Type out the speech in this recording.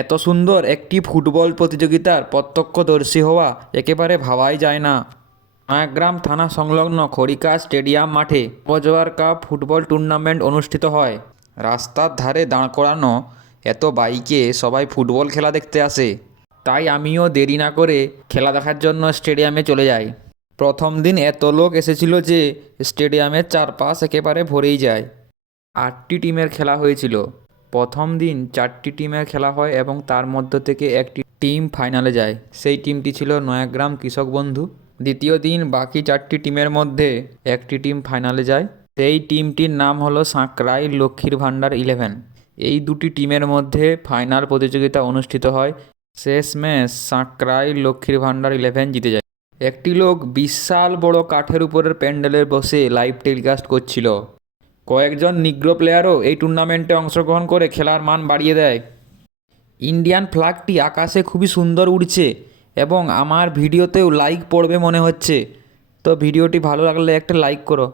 এত সুন্দর একটি ফুটবল প্রতিযোগিতার প্রত্যক্ষদর্শী হওয়া একেবারে ভাবাই যায় না। নয়াগ্রাম থানা সংলগ্ন খড়িকা স্টেডিয়াম মাঠে অজওয়ার কাপ ফুটবল টুর্নামেন্ট অনুষ্ঠিত হয়। রাস্তার ধারে দাঁড় করানো এত বাইকে সবাই ফুটবল খেলা দেখতে আসে, তাই আমিও দেরি না করে খেলা দেখার জন্য স্টেডিয়ামে চলে যাই। প্রথম দিন এত লোক এসেছিল যে স্টেডিয়ামের চারপাশ একেবারে ভরেই যায়। 8টি টিমের খেলা হয়েছিল। প্রথম দিন 4টি টিমের খেলা হয় এবং তার মধ্য থেকে একটি টিম ফাইনালে যায়। সেই টিমটি ছিল নয়াগ্রাম কৃষক বন্ধু। দ্বিতীয় দিন বাকি 4টি টিমের মধ্যে একটি টিম ফাইনালে যায়। সেই টিমটির নাম হলো সাঁকরাইল লক্ষ্মীর ভাণ্ডার 11। এই দুটি টিমের মধ্যে ফাইনাল প্রতিযোগিতা অনুষ্ঠিত হয়। শেষমেশ সাঁকরাইল লক্ষ্মীর ভাণ্ডার 11 জিতে যায়। একটি লোক বিশাল বড় কাঠের উপরের প্যান্ডেলে বসে লাইভ টেলিকাস্ট করছিল। কয়েকজন নিগ্রো প্লেয়ারও এই টুর্নামেন্টে অংশগ্রহণ করে খেলার মান বাড়িয়ে দেয়। ইন্ডিয়ান ফ্ল্যাগটি আকাশে খুবই সুন্দর উড়ছে এবং আমার ভিডিওতেও লাইক পড়বে মনে হচ্ছে। তো ভিডিওটি ভালো লাগলে একটা লাইক করো।